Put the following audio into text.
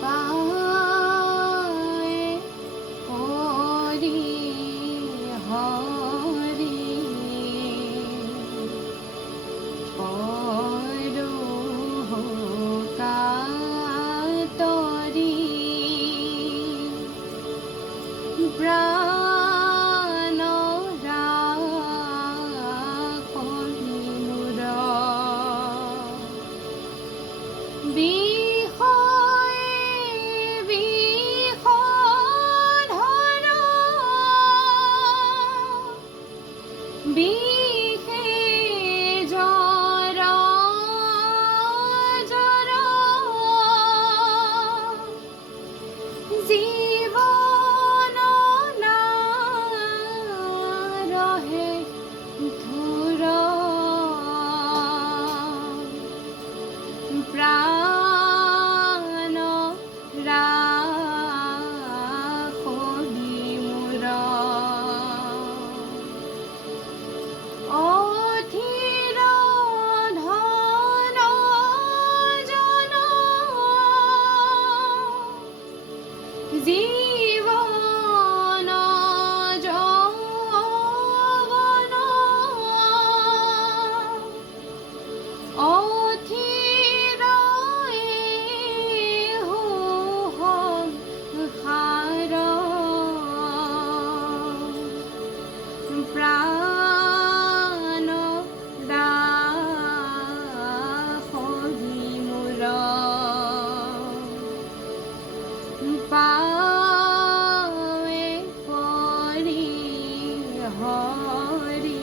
পায়ে পড়ি হরি পরকাতরি প্রাণ রাখি মোর বিষয়ে বিষধর বিষে জর জর জীবন না রহে ধুর প্রাণ রাখি মোর অধীর ধন জন জীবন যৌবন অধীর হার প্রাণ রাখি মোর পায়ে পড়ি হরি